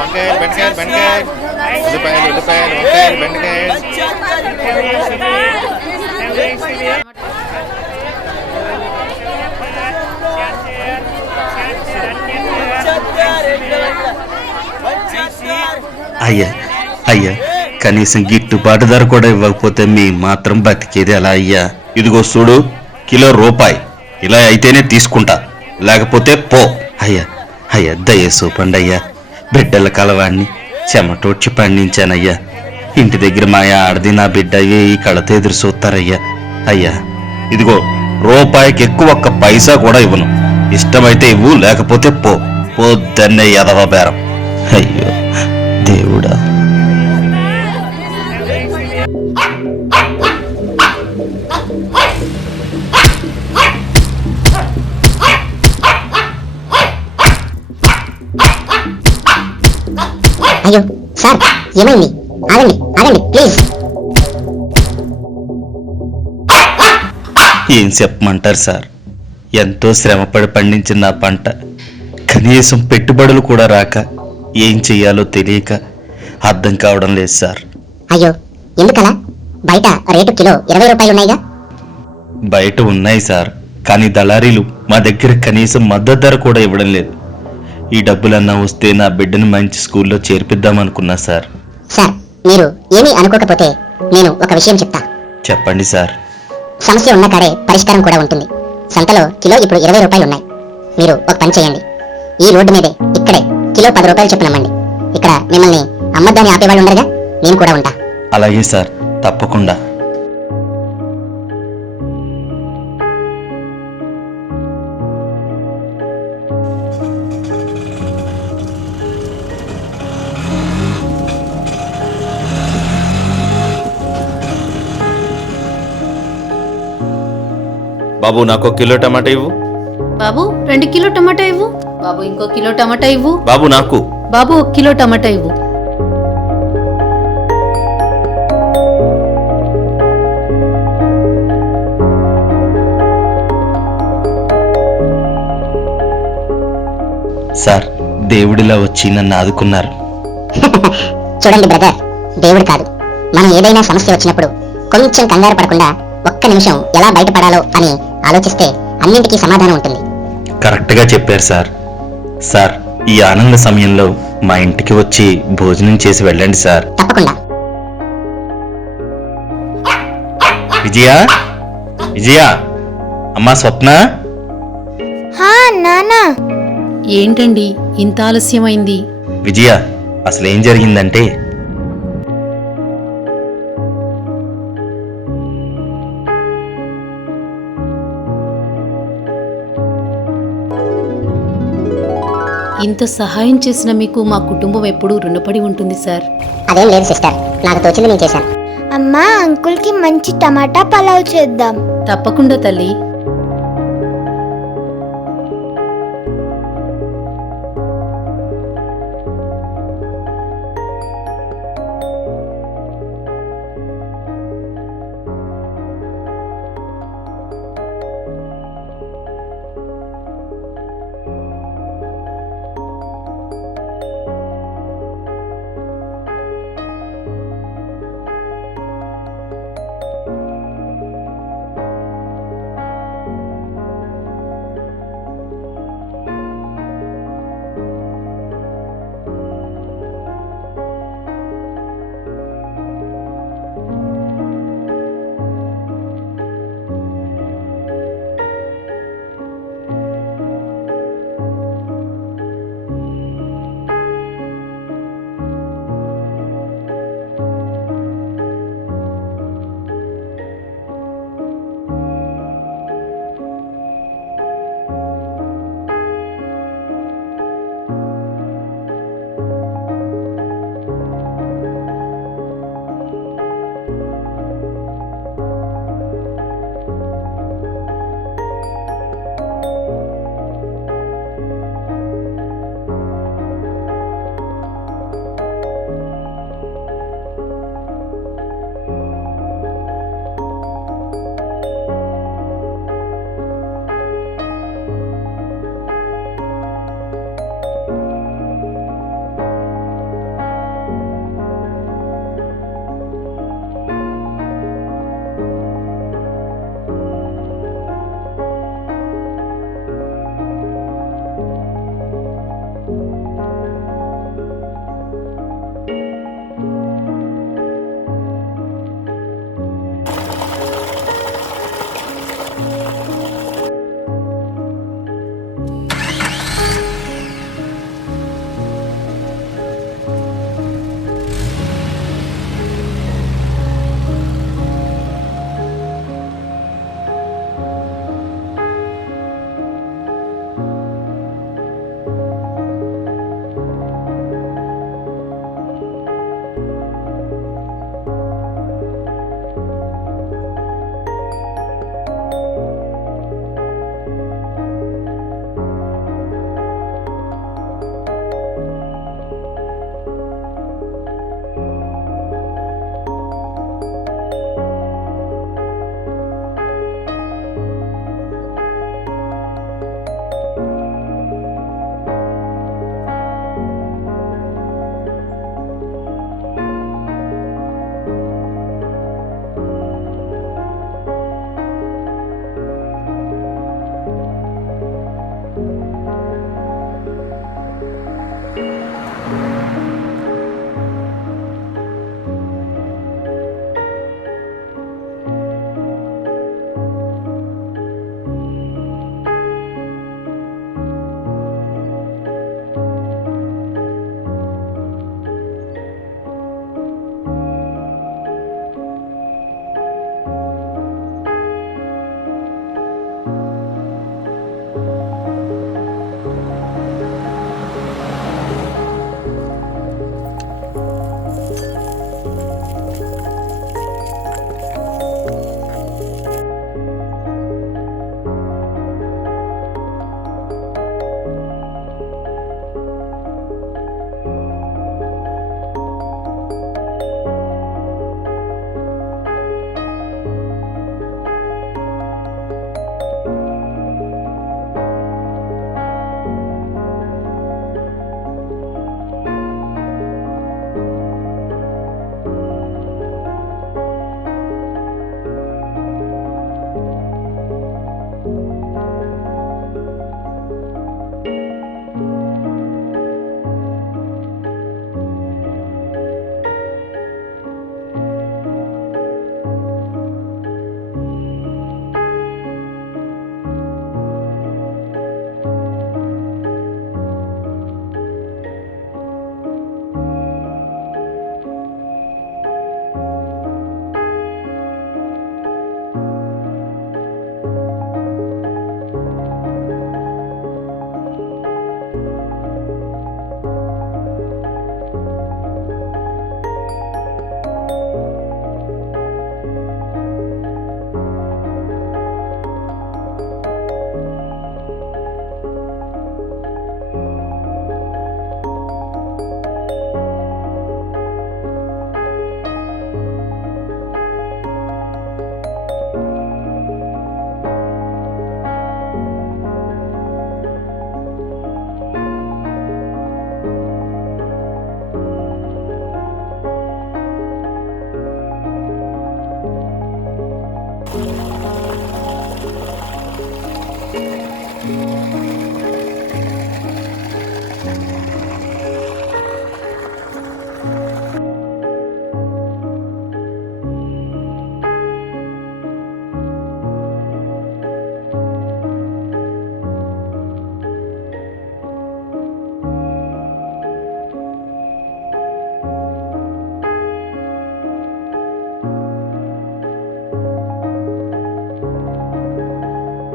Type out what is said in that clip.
వంకాయలు బెండకాయలు బెండకాయలు ఉల్లిపాయలు ఉల్లిపాయలు వంకాయలు బెండకాయలు. అయ్యా అయ్యా, కనీసం గిట్టుబాటు ధర కూడా ఇవ్వకపోతే మీ మాత్రం బతికేది ఎలా అయ్యా? ఇదిగో చూడు, కిలో రూపాయి, ఇలా అయితేనే తీసుకుంటా, లేకపోతే పో. అయ్యా అయ్యా, దయసూపండి అయ్యా, బిడ్డల కలవాణ్ణి చెమటోడ్చి పండించానయ్యా. ఇంటి దగ్గర మా ఆడది నా బిడ్డ ఈ కళతో ఎదురు చూస్తారయ్యా. అయ్యా ఇదిగో, రూపాయికి ఎక్కువ ఒక్క పైసా కూడా ఇవ్వను. ఇష్టమైతే ఇవ్వు, లేకపోతే పో. పొద్దున్నే ఎదవ బేరం. అయ్యో దేవుడా. అయ్యో సార్, ఏమైంది? ఆగండి ఆగండి ప్లీజ్. ఏం చెప్పమంటారు సార్, ఎంతో శ్రమపడి పండించిన నా పంట కనీసం పెట్టుబడులు కూడా రాక ఏం చెయ్యాలో తెలియక అర్థం కావడం లేదు సార్. అయ్యో ఎందుకలా? బయట రేటు కిలో 20 రూపాయలు ఉన్నాయిగా. బయట ఉన్నాయి సార్, కానీ దళారీలు మా దగ్గర కనీసం మద్దతు ధర కూడా ఇవ్వడం లేదు. ఈ డబ్బులన్నా వస్తే నా బిడ్డను మంచి స్కూల్లో చేర్పిద్దామనుకున్నా సార్. సార్, మీరు ఏమీ అనుకోకపోతే నేను ఒక విషయం చెప్తా. చెప్పండి సార్. సమస్య ఉన్న కాడే పరిష్కారం కూడా ఉంటుంది. సంతలో కిలో ఇప్పుడు 20 రూపాయలు ఉన్నాయి. మీరు ఒక పని చేయండి, ఈ రోడ్డు మీదే ఇక్కడే కిలో 10 రూపాయలు చొప్పున అమ్మండి. ఇక్కడ మిమ్మల్ని అమ్మద్దాన్ని ఆపేవాళ్ళు ఉండరుగా, నేను కూడా ఉంటా. అలాగే సార్, తప్పకుండా. బాబు, నాకు 1 కిలో టమాటా ఇవ్వు. బాబు 2 కిలో టమాటా ఇవ్వు. బాబు ఇంకో కిలో టమాటా ఇవ్వు. బాబు నాకు. బాబు 1 కిలో టమాటా ఇవ్వు. సార్, దేవుడిలా వచ్చి నన్ను ఆదుకున్నారు. చూడండి బ్రదర్, దేవుడు కాదు, మనం ఏదైనా సమస్య వచ్చినప్పుడు కొంచెం కంగారు పడకుండా ఒక్క నిమిషం ఎలా బయటపడాలో అని ఆలోచిస్తే అన్నింటికీ సమాధానం ఉంటుంది. కరెక్ట్గా చెప్పారు సార్. సార్, ఈ ఆనంద సమయంలో మా ఇంటికి వచ్చి భోజనం చేసి వెళ్ళండి సార్. తప్పకుండా. విజయ, విజయ, అమ్మా స్వప్న. నానా. ఏంటండి ఇంత ఆలస్యమైంది? విజయ, అసలు ఏం జరిగిందంటే, ఇంత సహాయం చేసిన మీకు మా కుటుంబం ఎప్పుడూ రుణపడి ఉంటుంది సార్. అదేం లేదు సిస్టర్, నాకు తోచింది నేను చేశాను. అమ్మా, అంకుల్కి మంచి టమాటా పలావ్ చేద్దాం. తప్పకుండా తల్లి.